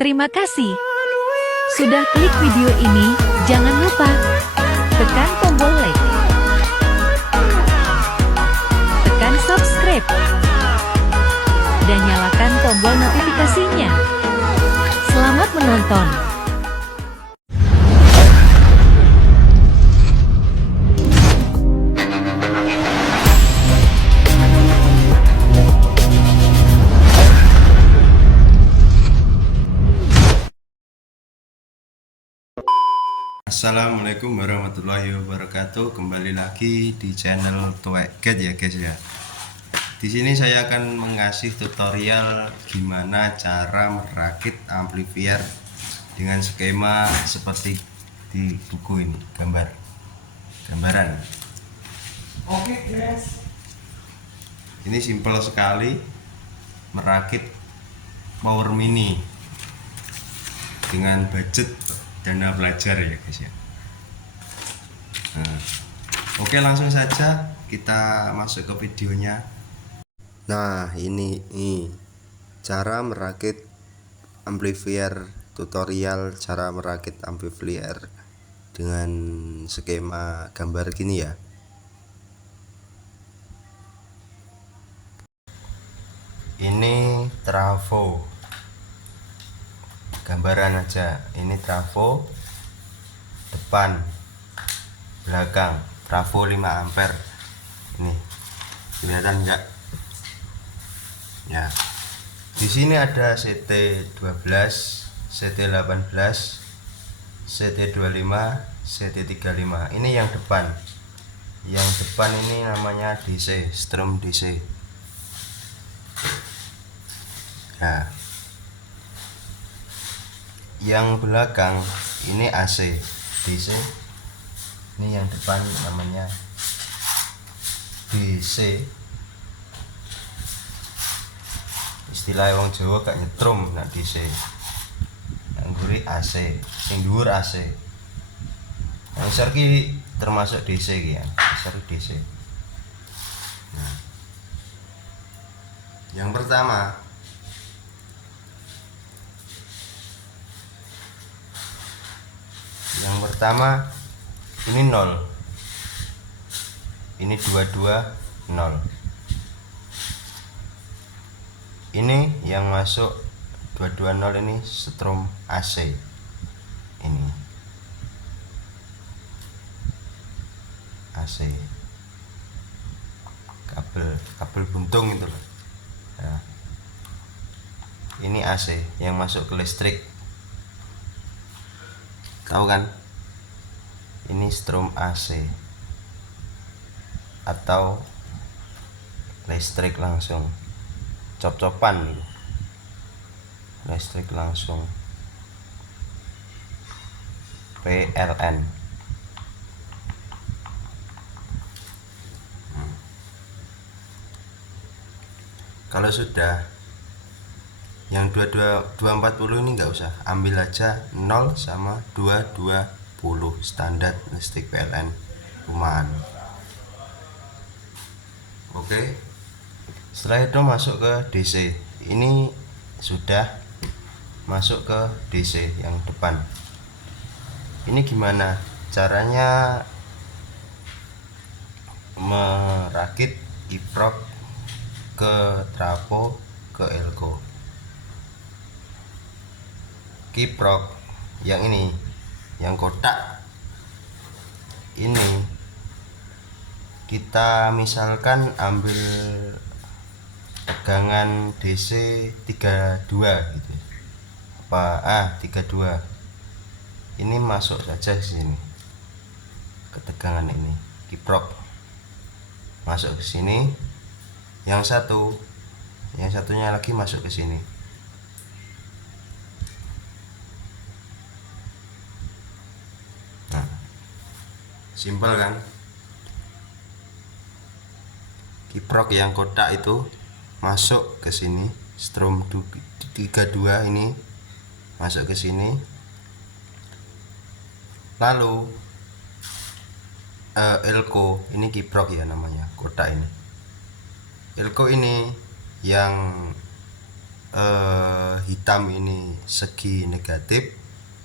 Terima kasih sudah klik video ini. Jangan lupa tekan tombol like, tekan subscribe, dan nyalakan tombol notifikasinya. Selamat menonton. Assalamualaikum warahmatullahi wabarakatuh. Kembali lagi di channel Tuweket ya guys ya. Di sini saya akan mengasih tutorial gimana cara merakit amplifier dengan skema seperti di buku ini, gambaran. Oke guys. Ini simpel sekali, merakit power mini dengan budget dana pelajar ya guys ya. Nah, oke, langsung saja kita masuk ke videonya. Nah, ini cara merakit amplifier, tutorial cara merakit amplifier dengan skema gambar gini ya. Ini trafo, gambaran aja. Ini trafo depan, belakang, trafo 5 ampere. Ini kelihatan enggak ya? Di sini ada CT12, CT18, CT25, CT35. Ini yang depan. Yang depan ini namanya DC, strom DC. Nah, yang belakang ini AC DC. Ini yang depan namanya DC. Istilah wong Jawa gak nyetrum nak DC. Yang guri AC, sing dhuwur AC. Yang isor ki termasuk DC ki ya. Isor DC. Nah, yang pertama ini 0, ini 22 0. Ini yang masuk 220 ini strom AC. Ini AC, kabel buntung itu loh. Nah, ini AC yang masuk ke listrik, tahu kan? Ini strom AC atau listrik langsung, cop-copan gitu. Listrik langsung, PLN. Kalau sudah yang 240 ini nggak usah, ambil aja 0 sama 220 standar listrik PLN rumahan. Oke, setelah itu masuk ke DC. Ini sudah masuk ke DC yang depan. Ini gimana caranya merakit kiprok ke trafo ke elko. Kiprok yang ini, yang kotak ini, kita misalkan ambil tegangan DC 32 gitu. 32. Ini masuk saja ke sini. Ke tegangan ini, kiprok. Masuk ke sini. Yang satunya lagi masuk ke sini. Nah, simpel kan? Kiprok yang kotak itu masuk ke sini, strom 32 ini masuk ke sini. Lalu elko, ini kiprok ya namanya, kotak ini. Elko ini yang hitam ini segi negatif,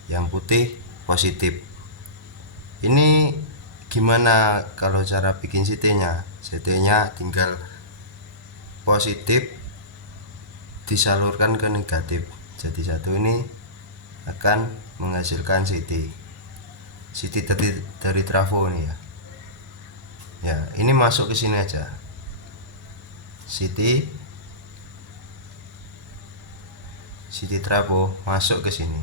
yang putih positif. Ini gimana kalau cara bikin CT-nya? CT-nya tinggal positif disalurkan ke negatif. Jadi satu ini akan menghasilkan CT. CT dari trafo ini ya. Ya, ini masuk ke sini aja. CT trafo masuk ke sini.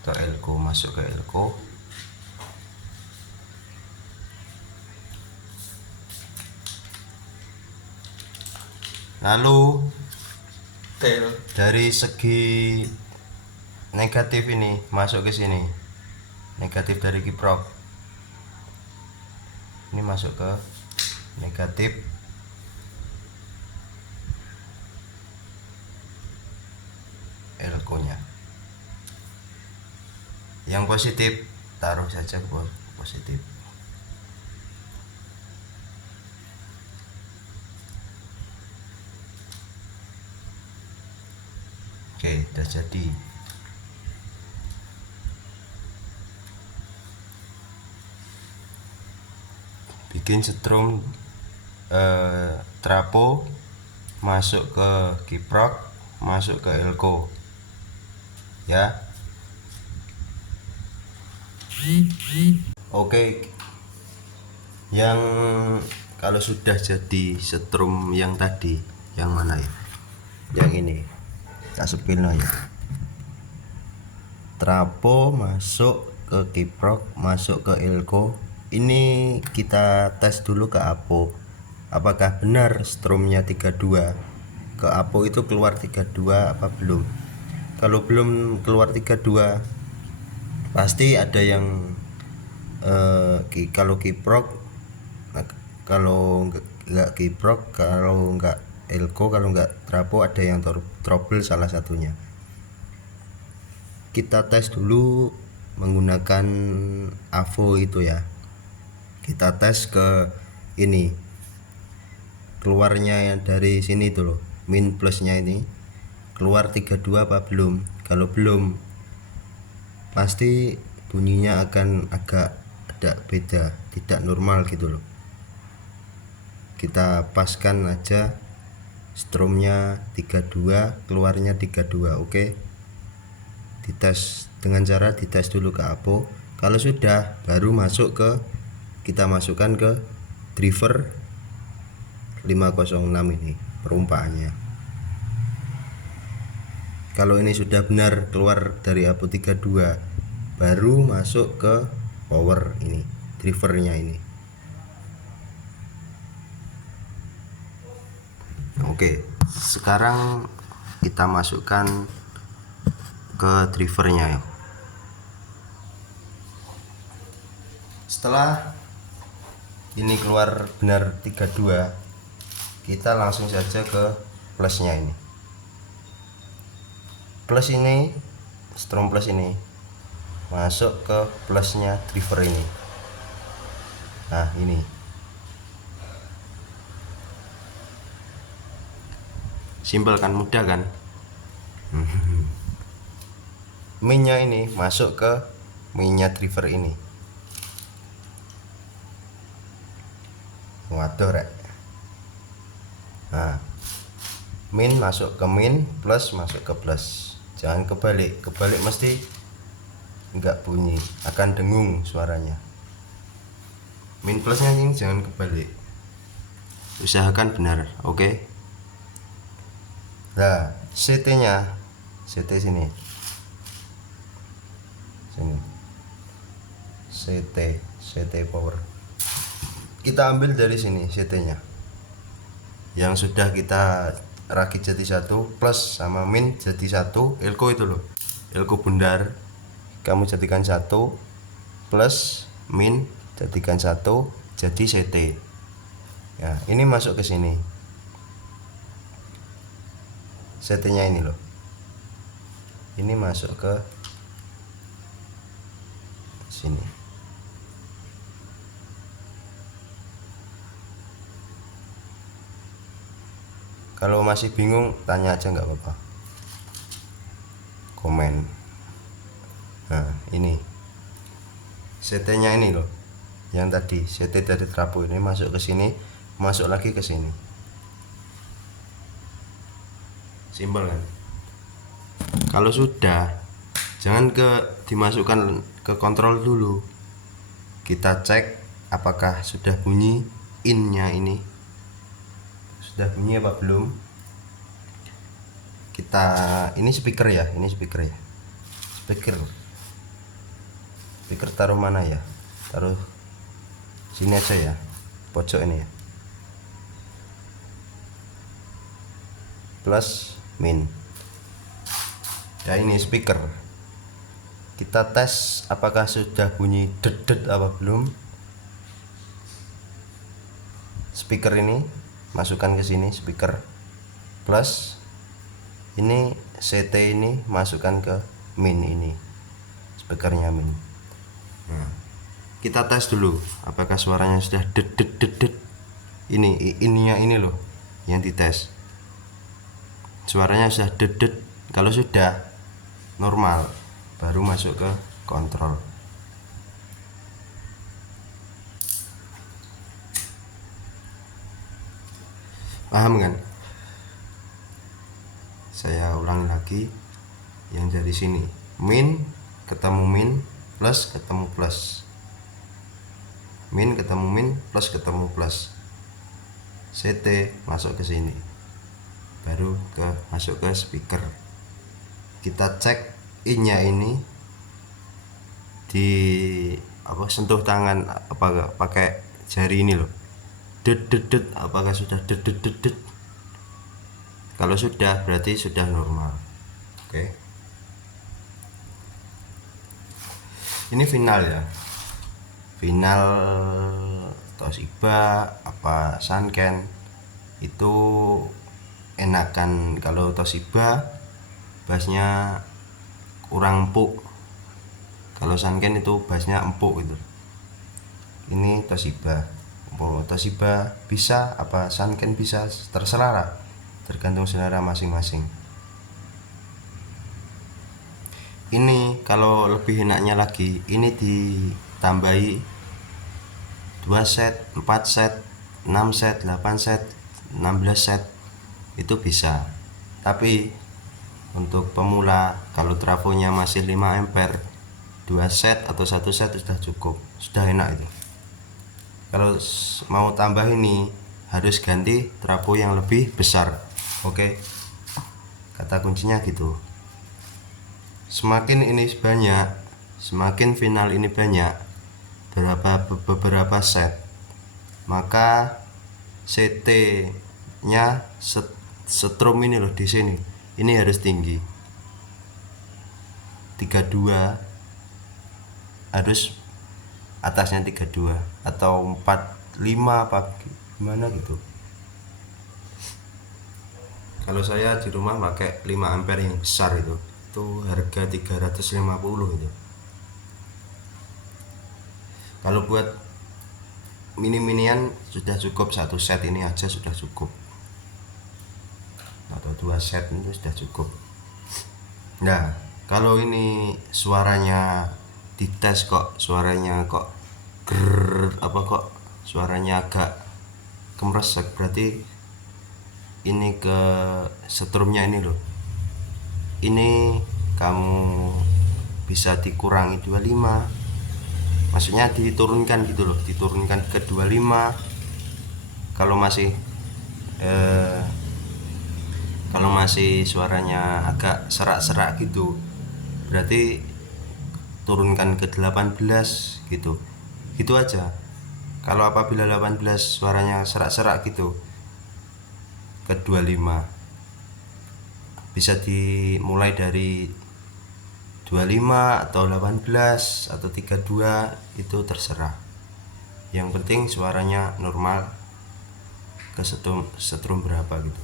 Atau elko, masuk ke elko. Lalu dari segi negatif ini masuk ke sini. Negatif dari kiprok. Ini masuk ke negatif. Elko-nya. Yang positif taruh saja ke positif. Oke, udah jadi. Bikin setrum trapo masuk ke kiprok, masuk ke elko ya. Oke, yang kalau sudah jadi setrum yang tadi, yang mana ya? Yang ini tak sepilno ya. Trapo masuk ke kiprok, masuk ke elko. Ini kita tes dulu ke apo. Apakah benar strumnya 32? Ke apo itu keluar 32 apa belum? Kalau belum keluar 32, pasti ada yang kalau kiprok, kalau nggak kiprok, kalau nggak elko, kalau nggak trapo, ada yang trouble salah satunya. Kita tes dulu menggunakan AVO itu ya. Kita tes ke ini, keluarnya yang dari sini tuh loh, min plusnya ini keluar 32 apa belum. Kalau belum, pasti bunyinya akan agak ada beda, tidak normal gitu loh. Kita paskan aja strumnya 32, keluarnya 32. Oke, dites dengan cara dites dulu ke apo. Kalau sudah, baru masuk ke, kita masukkan ke driver 506 ini perumpaannya. Kalau ini sudah benar keluar dari apo 32, baru masuk ke power ini, drivernya ini. Oke, sekarang kita masukkan ke drivernya ya. Setelah ini keluar benar 32, kita langsung saja ke plusnya ini. Plus ini, strum plus ini masuk ke plusnya driver ini. Nah, ini simpel kan, mudah kan. Minnya ini masuk ke minnya driver ini. Waduh rek. Nah, min masuk ke min, plus masuk ke plus. Jangan kebalik, kebalik mesti enggak bunyi, akan dengung suaranya. Min plusnya ini jangan kebalik, usahakan benar. Oke. Nah, CT nya, CT sini CT power kita ambil dari sini. CT nya yang sudah kita rakit jadi satu, plus sama min jadi satu. Elko itu loh, elko bundar kamu jadikan satu, plus min jadikan satu, jadi CT ya. Ini masuk ke sini, CT nya ini loh, ini masuk ke sini. Kalau masih bingung tanya aja nggak apa-apa, komen. Nah ini CT nya ini loh, yang tadi CT dari trafo ini masuk ke sini, masuk lagi ke sini. Simpel kan? Kalau sudah, jangan dimasukkan ke kontrol dulu. Kita cek apakah sudah bunyi in-nya ini. Sudah bunyi apa belum? Kita ini speaker ya, ini speaker ya. Speaker taruh mana ya? Taruh sini aja ya, pojok ini ya. Plus min. Ya ini speaker. Kita tes apakah sudah bunyi dedet apa belum. Speaker ini masukkan ke sini, speaker plus ini CT ini masukkan ke min ini, speakernya min. Nah, kita tes dulu apakah suaranya sudah dedet. Ininya ini loh yang dites. Suaranya sudah dedet. Kalau sudah normal baru masuk ke kontrol. Paham kan? Saya ulangi lagi yang dari sini, min ketemu min plus ketemu plus, min ketemu min plus ketemu plus, CT masuk ke sini baru masuk ke speaker. Kita cek in-nya ini di sentuh tangan apa pakai jari ini loh, dedet apakah sudah dedet. Kalau sudah berarti sudah normal. Oke. Ini final ya, final Toshiba apa Sanken. Itu enakan kalau Toshiba bassnya kurang empuk, kalau Sanken itu bassnya empuk gitu. Ini Toshiba, Toshiba bisa apa Sanken bisa, terserah lah, tergantung selera masing-masing. Ini kalau lebih enaknya lagi, ini ditambahi 2 set, 4 set, 6 set, 8 set, 16 set itu bisa. Tapi untuk pemula kalau trafonya masih 5 ampere, 2 set atau 1 set sudah cukup, sudah enak itu. Kalau mau tambah ini harus ganti trafo yang lebih besar. Oke, kata kuncinya gitu. Semakin ini banyak, semakin final ini banyak, beberapa set, maka CT nya setrum ini loh di sini, ini harus tinggi. 32 harus atasnya 32 atau 45 apa gimana gitu. Kalau saya di rumah pakai 5 ampere yang besar itu harga 350 itu. Kalau buat mini-minian sudah cukup, 1 set ini aja sudah cukup, atau 2 set itu sudah cukup. Nah, kalau ini suaranya dites kok suaranya kok suaranya agak kemresek, berarti ini ke setrumnya ini loh. Ini kamu bisa dikurangi 25, maksudnya diturunkan gitu loh, diturunkan ke 25. Kalau masih suaranya agak serak-serak gitu, berarti turunkan ke 18 gitu. Gitu aja. Kalau apabila 18 suaranya serak-serak gitu, ke 25. Bisa dimulai dari 25 atau 18 atau 32, itu terserah. Yang penting suaranya normal ke setrum berapa gitu.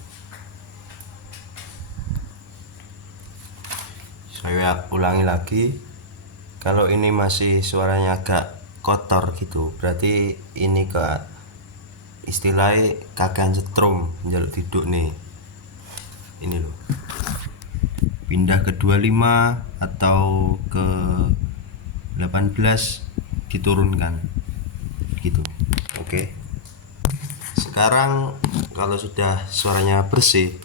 Saya ulangi lagi, kalau ini masih suaranya agak kotor gitu, berarti ini ke istilahnya kagak setrum, njaluk duduk nih. ini loh, pindah ke 25 atau ke 18 diturunkan gitu. Oke, sekarang kalau sudah suaranya bersih,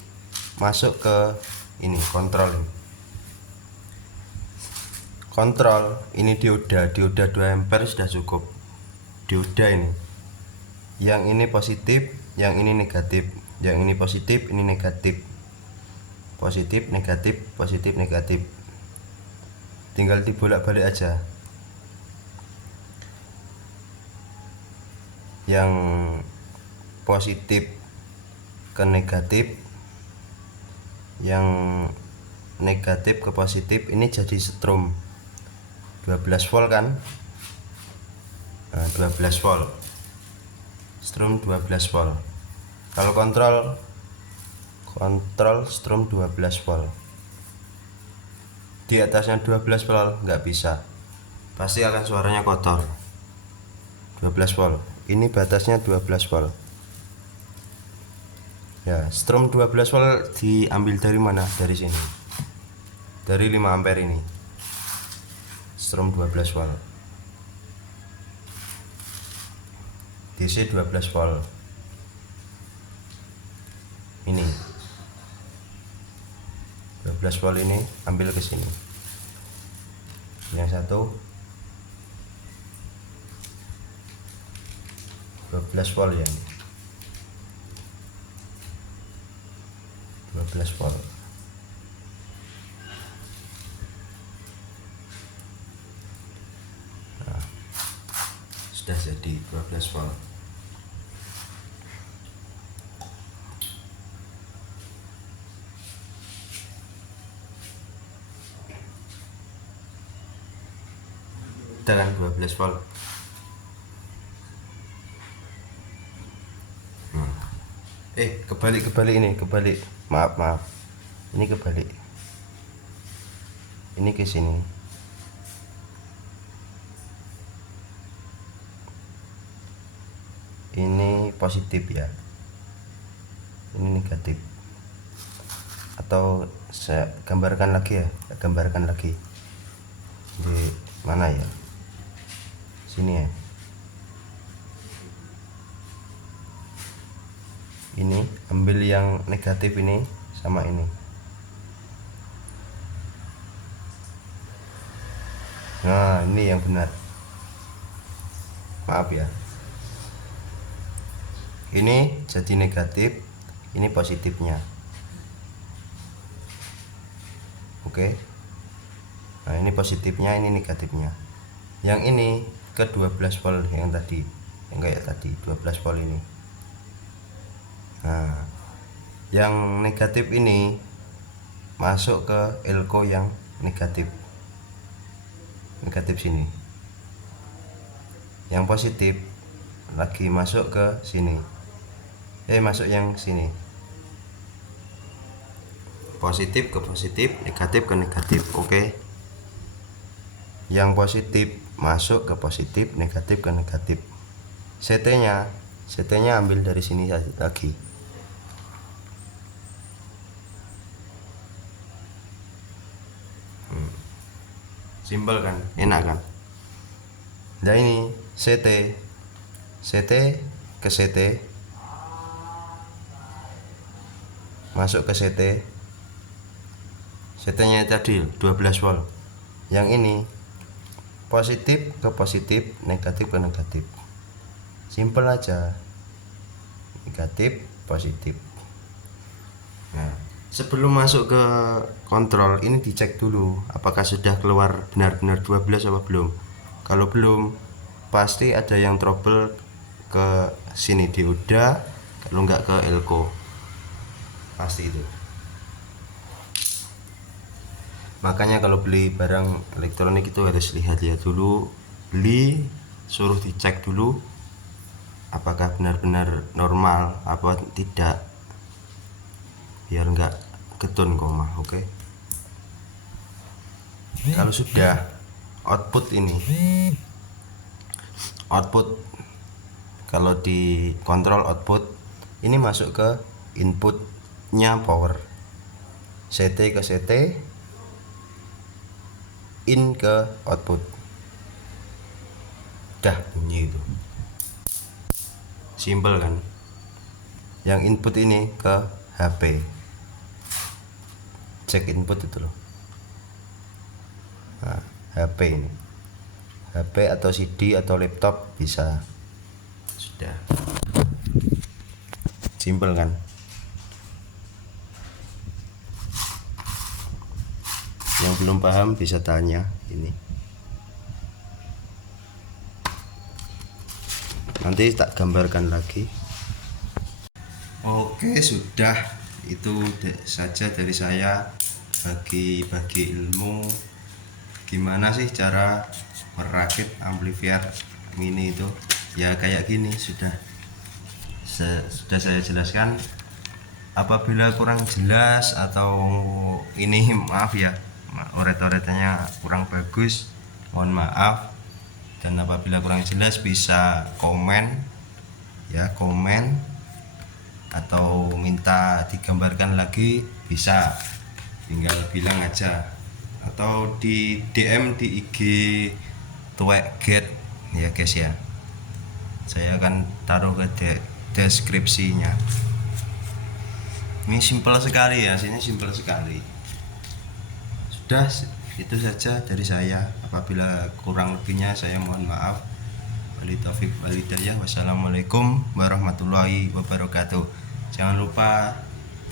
masuk ke ini kontrol. Kontrol ini dioda 2 ampere sudah cukup. Dioda ini, yang ini positif, yang ini negatif, yang ini positif, ini negatif, positif negatif, positif negatif, tinggal dibolak-balik aja. Yang positif ke negatif, yang negatif ke positif, ini jadi strom 12 volt kan. Nah, 12 volt, strom 12 volt. Kalau kontrol strom 12 volt, di atasnya 12 volt nggak bisa, pasti akan suaranya kotor. 12 volt, ini batasnya 12 volt ya. Strom 12 volt diambil dari mana? Dari sini, dari 5 ampere ini, strom 12 volt. DC 12 volt ini, 12 volt ini ambil ke sini. Yang satu 12 volt ya, 12 volt. Nah, sudah jadi 12 volt. Udah kan 12 volt. Kebalik ini, kebalik. Maaf. Ini kebalik. Ini ke sini. Ini positif ya. Ini negatif. Atau saya gambarkan lagi ya, Di mana ya? Sini ya. Ini ambil yang negatif ini sama ini. Nah, ini yang benar. Maaf ya. Ini jadi negatif, ini positifnya. Oke. Nah, ini positifnya, ini negatifnya. Yang ini ke 12 volt yang tadi, yang kayak tadi 12 volt ini. Nah, yang negatif ini masuk ke elko yang negatif sini. Yang positif lagi masuk ke sini. Masuk yang sini. Positif ke positif, negatif ke negatif. Oke. Yang positif masuk ke positif, negatif ke negatif. CT-nya ambil dari sini lagi. Simpel kan, enak kan. Nah, ini CT ke CT, masuk ke CT-nya tadi 12 volt. Yang ini positif ke positif, negatif ke negatif. Simpel aja, negatif positif. Nah, sebelum masuk ke kontrol ini dicek dulu apakah sudah keluar benar-benar 12 apa belum. Kalau belum, pasti ada yang trouble ke sini dioda, kalau enggak ke elko, pasti itu. Makanya kalau beli barang elektronik itu harus lihat dulu, beli suruh dicek dulu apakah benar-benar normal apa tidak, biar enggak getun koma. Oke. Kalau sudah output kalau di kontrol output ini masuk ke inputnya power. CT ke CT, in ke output. Dah bunyi itu. Simple kan? Yang input ini ke HP. Cek input itu loh. Nah, HP ini. HP atau CD atau laptop bisa. Sudah. Simple kan? Yang belum paham bisa tanya ini. Nanti tak gambarkan lagi. Oke, sudah. Itu saja dari saya, bagi ilmu gimana sih cara merakit amplifier mini itu. Ya kayak gini sudah saya jelaskan. Apabila kurang jelas atau ini maaf ya, oret-oretannya kurang bagus, mohon maaf. Dan apabila kurang jelas bisa komen ya, komen atau minta digambarkan lagi bisa, tinggal bilang aja atau di DM di IG Tuwek Get ya guys ya. Saya akan taruh ke deskripsinya. Ini simple sekali ya, sini simple sekali. Sudah, itu saja dari saya. Apabila kurang lebihnya saya mohon maaf. Wali taufik wal hidayah. Wassalamualaikum warahmatullahi wabarakatuh. Jangan lupa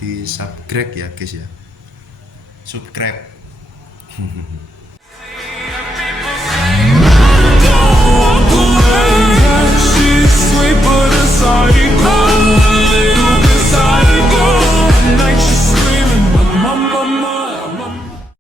di subscribe ya guys ya. Subscribe. She's sweet but a psycho.